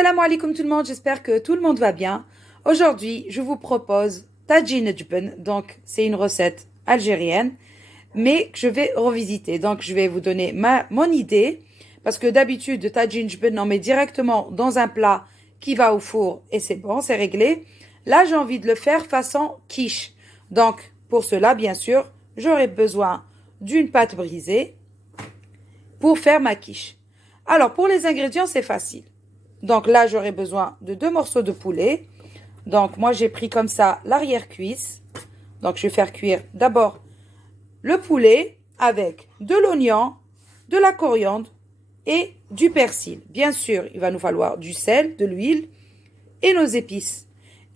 Assalamu alaikum tout le monde, j'espère que tout le monde va bien. Aujourd'hui, je vous propose Tajin Jbin, donc c'est une recette algérienne, mais que je vais revisiter. Donc je vais vous donner mon idée, parce que d'habitude, Tajin Jbin, on met directement dans un plat qui va au four et c'est bon, c'est réglé. Là, j'ai envie de le faire façon quiche. Donc pour cela, bien sûr, j'aurai besoin d'une pâte brisée pour faire ma quiche. Alors pour les ingrédients, c'est facile. Donc là, j'aurai besoin de 2 morceaux de poulet. Donc moi, j'ai pris comme ça l'arrière-cuisse. Donc je vais faire cuire d'abord le poulet avec de l'oignon, de la coriandre et du persil. Bien sûr, il va nous falloir du sel, de l'huile et nos épices.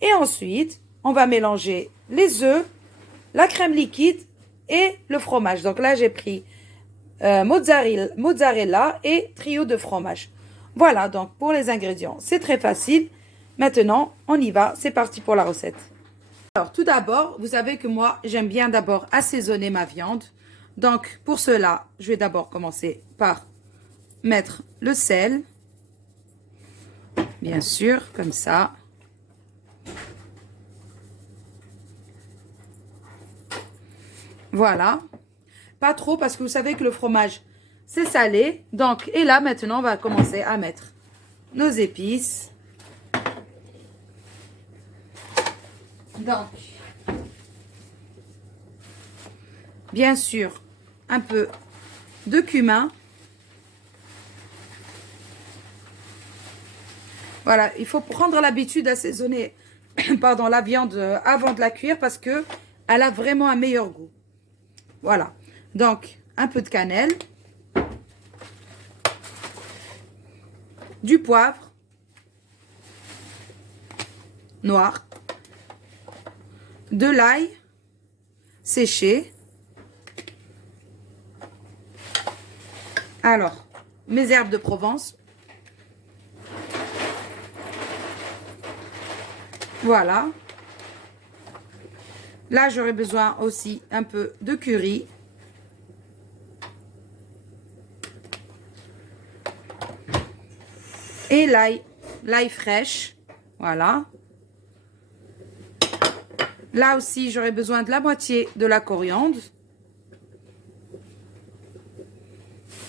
Et ensuite, on va mélanger les œufs, la crème liquide et le fromage. Donc là, j'ai pris mozzarella et trio de fromage. Voilà donc pour les ingrédients. C'est très facile. Maintenant, on y va. C'est parti pour la recette. Alors, tout d'abord, vous savez que moi, j'aime bien d'abord assaisonner ma viande. Donc, pour cela, je vais d'abord commencer par mettre le sel. Bien sûr, comme ça. Voilà. Pas trop parce que vous savez que le fromage, c'est salé. Donc, et là, maintenant, on va commencer à mettre nos épices. Donc, bien sûr, un peu de cumin. Voilà, il faut prendre l'habitude d'assaisonner pardon, la viande avant de la cuire parce que elle a vraiment un meilleur goût. Voilà, donc un peu de cannelle, du poivre noir, de l'ail séché. Alors, mes herbes de Provence. Voilà. Là, j'aurai besoin aussi un peu de curry. Et l'ail fraîche. Voilà. Là aussi, j'aurai besoin de la moitié de la coriandre.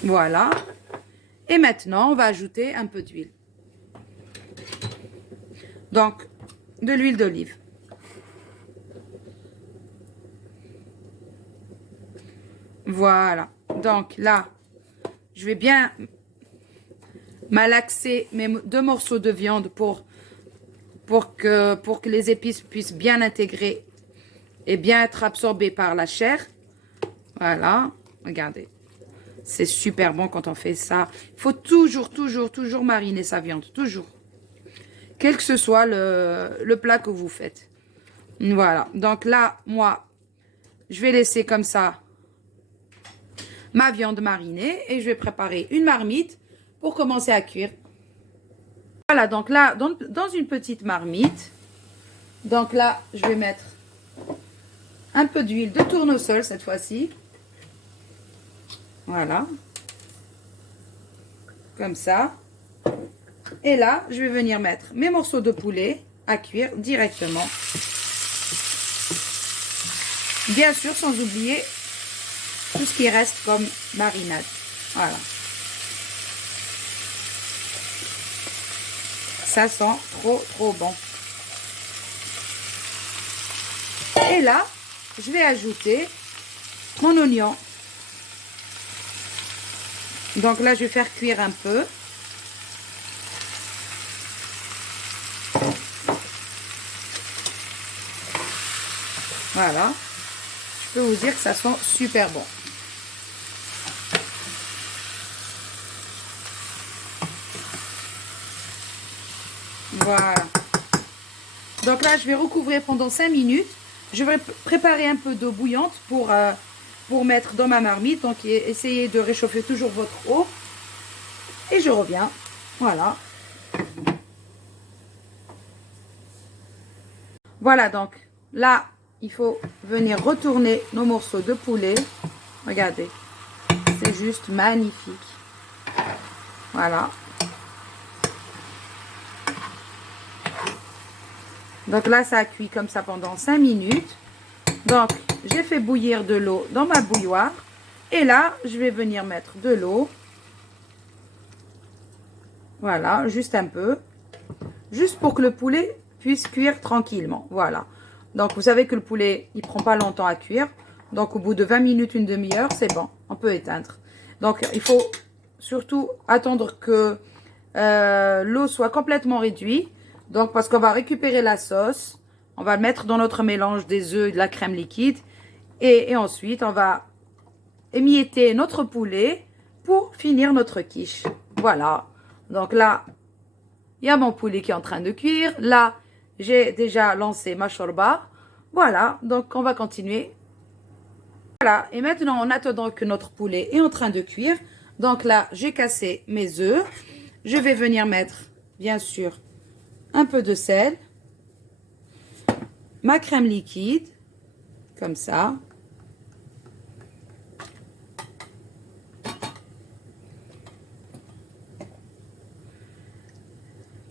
Voilà. Et maintenant, on va ajouter un peu d'huile. Donc, de l'huile d'olive. Voilà. Donc là, je vais bien malaxer mes 2 morceaux de viande pour que les épices puissent bien intégrer et bien être absorbées par la chair. Voilà. Regardez. C'est super bon quand on fait ça. Il faut toujours mariner sa viande. Toujours. Quel que ce soit le plat que vous faites. Voilà. Donc là, moi, je vais laisser comme ça ma viande marinée. Et je vais préparer une marmite pour commencer à cuire. Voilà. Donc là, dans une petite marmite. Donc là, je vais mettre un peu d'huile de tournesol cette fois-ci. Voilà. Comme ça. Et là, je vais venir mettre mes morceaux de poulet à cuire directement. Bien sûr, sans oublier tout ce qui reste comme marinade. Voilà. Ça sent trop bon. Et là, je vais ajouter mon oignon. Donc là, je vais faire cuire un peu. Voilà. Je peux vous dire que ça sent super bon. Voilà. Donc là, je vais recouvrir pendant 5 minutes. Je vais préparer un peu d'eau bouillante pour mettre dans ma marmite. Donc, essayez de réchauffer toujours votre eau. Et je reviens. Voilà. Voilà, donc là, il faut venir retourner nos morceaux de poulet. Regardez. C'est juste magnifique. Voilà. Donc là, ça a cuit comme ça pendant 5 minutes. Donc, j'ai fait bouillir de l'eau dans ma bouilloire. Et là, je vais venir mettre de l'eau. Voilà, juste un peu. Juste pour que le poulet puisse cuire tranquillement. Voilà. Donc, vous savez que le poulet, il prend pas longtemps à cuire. Donc, au bout de 20 minutes, une demi-heure, c'est bon. On peut éteindre. Donc, il faut surtout attendre que l'eau soit complètement réduite. Donc, parce qu'on va récupérer la sauce. On va le mettre dans notre mélange des œufs et de la crème liquide. Et ensuite, on va émietter notre poulet pour finir notre quiche. Voilà. Donc là, il y a mon poulet qui est en train de cuire. Là, j'ai déjà lancé ma shorba. Voilà. Donc, on va continuer. Voilà. Et maintenant, en attendant que notre poulet est en train de cuire, donc là, j'ai cassé mes œufs. Je vais venir mettre, bien sûr, un peu de sel. Ma crème liquide. Comme ça.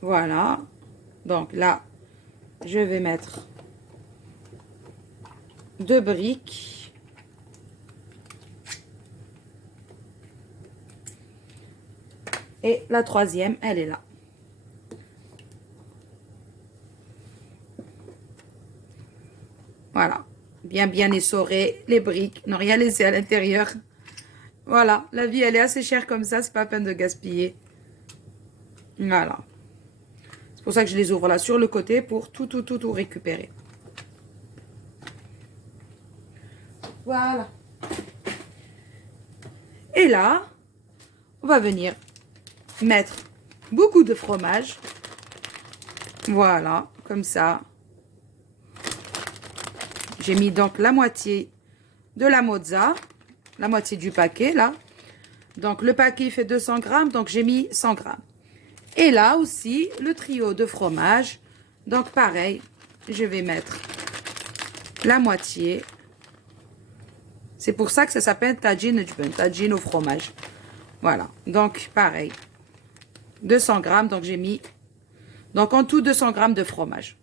Voilà. Donc là, je vais mettre 2 briques. Et la troisième, elle est là. Voilà. Bien essoré les briques. Ne rien laisser à l'intérieur. Voilà. La vie, elle est assez chère comme ça. C'est pas la peine de gaspiller. Voilà. C'est pour ça que je les ouvre là sur le côté pour tout récupérer. Voilà. Et là, on va venir mettre beaucoup de fromage. Voilà, comme ça. J'ai mis donc la moitié de la mozza, la moitié du paquet là. Donc le paquet fait 200 grammes, donc j'ai mis 100 grammes. Et là aussi, le trio de fromage. Donc pareil, je vais mettre la moitié. C'est pour ça que ça s'appelle tagine jbin, tagine au fromage. Voilà, donc pareil. 200 grammes, donc j'ai mis... Donc en tout, 200 grammes de fromage.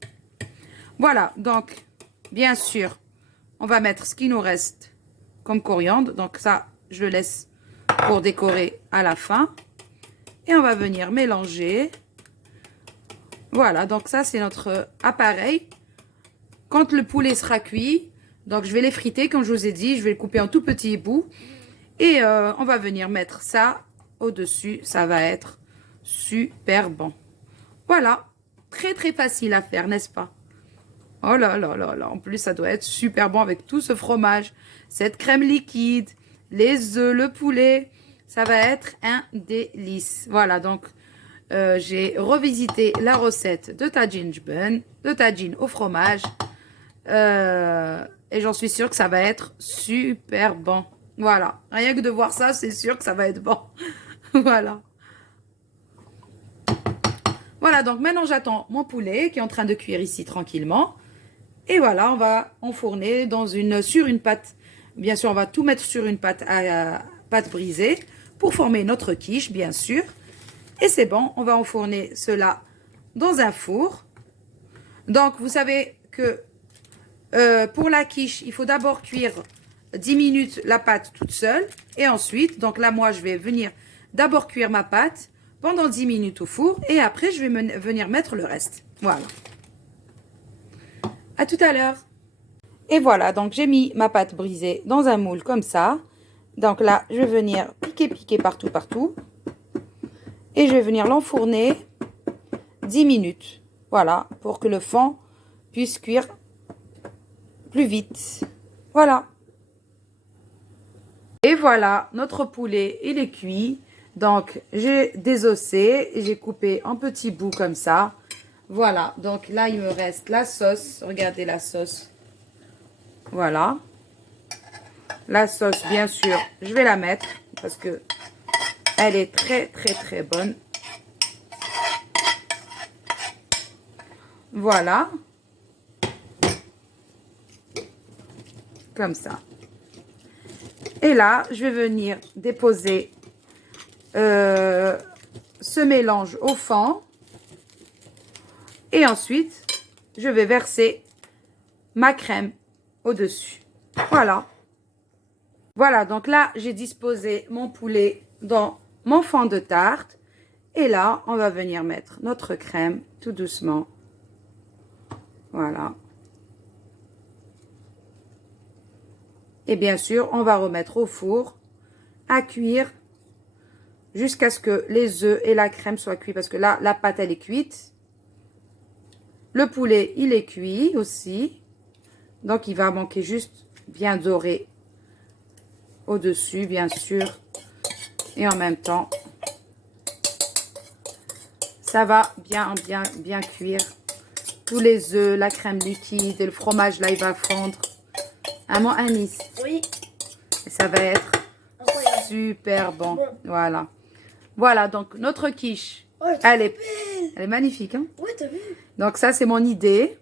Voilà, donc bien sûr, on va mettre ce qui nous reste comme coriandre. Donc ça, je le laisse pour décorer à la fin. Et on va venir mélanger. Voilà, donc ça, c'est notre appareil. Quand le poulet sera cuit, donc je vais les friter, comme je vous ai dit. Je vais le couper en tout petits bouts. Et on va venir mettre ça au-dessus. Ça va être super bon. Voilà, très facile à faire, n'est-ce pas? Oh là là là là, en plus ça doit être super bon avec tout ce fromage, cette crème liquide, les œufs, le poulet. Ça va être un délice. Voilà, donc j'ai revisité la recette de tagine jbin, de tagine au fromage. Et j'en suis sûre que ça va être super bon. Voilà, rien que de voir ça, c'est sûr que ça va être bon. Voilà. Voilà, donc maintenant j'attends mon poulet qui est en train de cuire ici tranquillement. Et voilà, on va enfourner sur une pâte. Bien sûr, on va tout mettre sur une pâte à pâte brisée pour former notre quiche, bien sûr. Et c'est bon, on va enfourner cela dans un four. Donc, vous savez que pour la quiche, il faut d'abord cuire 10 minutes la pâte toute seule. Et ensuite, donc là, moi, je vais venir d'abord cuire ma pâte pendant 10 minutes au four. Et après, je vais venir mettre le reste. Voilà. À tout à l'heure. Et voilà, donc j'ai mis ma pâte brisée dans un moule comme ça. Donc là, je vais venir piquer partout. Et je vais venir l'enfourner 10 minutes. Voilà, pour que le fond puisse cuire plus vite. Voilà. Et voilà, notre poulet, il est cuit. Donc, j'ai désossé et j'ai coupé en petits bouts comme ça. Voilà, donc là, il me reste la sauce. Regardez la sauce. Voilà. La sauce, bien sûr, je vais la mettre parce que elle est très bonne. Voilà. Comme ça. Et là, je vais venir déposer ce mélange au fond. Et ensuite, je vais verser ma crème au-dessus. Voilà. Voilà, donc là, j'ai disposé mon poulet dans mon fond de tarte. Et là, on va venir mettre notre crème tout doucement. Voilà. Et bien sûr, on va remettre au four à cuire jusqu'à ce que les œufs et la crème soient cuits. Parce que là, la pâte, elle est cuite. Le poulet, il est cuit aussi. Donc, il va manquer juste bien doré au-dessus, bien sûr. Et en même temps, ça va bien cuire. Tous les œufs, la crème liquide et le fromage, là, il va fondre. À mon anis. Oui. Et ça va être super bon. Voilà. Voilà, donc notre quiche, elle est magnifique. Hein? Ouais, t'as vu? Donc ça, c'est mon idée.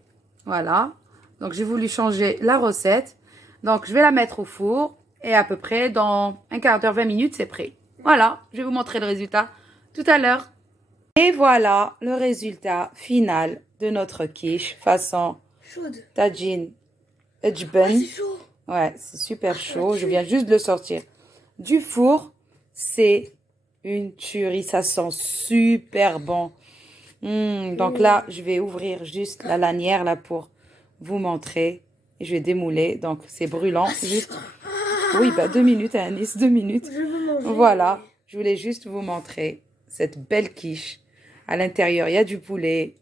Voilà. Donc j'ai voulu changer la recette. Donc je vais la mettre au four. Et à peu près dans un quart d'heure, 20 minutes, c'est prêt. Voilà, je vais vous montrer le résultat tout à l'heure. Et voilà le résultat final de notre quiche façon Chaude. tagine Ah, ejben. c'est chaud. Ouais, c'est super chaud. Je viens juste de le sortir du four. C'est une tuerie. Ça sent super bon. Donc là, je vais ouvrir juste la lanière là pour vous montrer. Et je vais démouler. Donc, c'est brûlant. Juste... Oui, bah 2 minutes, Anis, 2 minutes. Je veux manger. Voilà. Je voulais juste vous montrer cette belle quiche. À l'intérieur, il y a du poulet,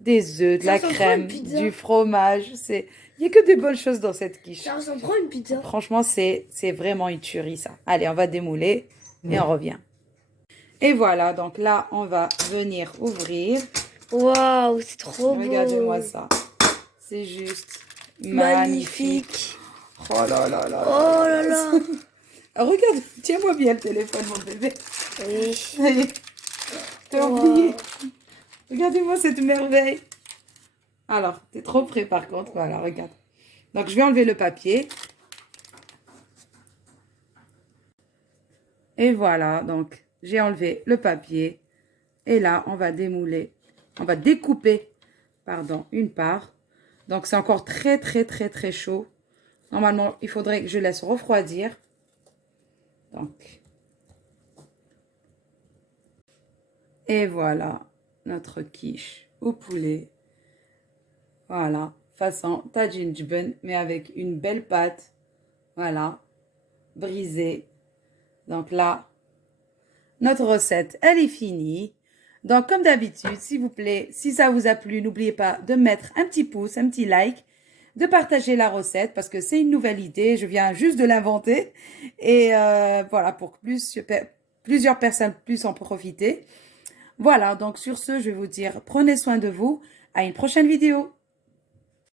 des œufs, de la crème, du fromage. Il n'y a que des bonnes choses dans cette quiche. Ça ressemble trop à une pizza. Franchement, c'est vraiment une tuerie, ça. Allez, on va démouler et on revient. Et voilà, donc là, on va venir ouvrir. Waouh, c'est trop beau. Regardez-moi ça. C'est juste magnifique. Oh là là là. Oh là là. Regarde, tiens-moi bien le téléphone, mon bébé. Oui. T'as oublié. Regardez-moi cette merveille. Alors, t'es trop près par contre. Voilà, regarde. Donc, je vais enlever le papier. Et voilà, donc, j'ai enlevé le papier. Et là, on va démouler. On va découper, pardon, une part. Donc, c'est encore très chaud. Normalement, il faudrait que je laisse refroidir. Donc. Et voilà, notre quiche au poulet. Voilà, façon tagine jben, mais avec une belle pâte. Voilà, brisée. Donc là, notre recette, elle est finie. Donc, comme d'habitude, s'il vous plaît, si ça vous a plu, n'oubliez pas de mettre un petit pouce, un petit like, de partager la recette parce que c'est une nouvelle idée. Je viens juste de l'inventer. Et voilà, pour que plusieurs personnes puissent en profiter. Voilà, donc sur ce, je vais vous dire, prenez soin de vous. À une prochaine vidéo.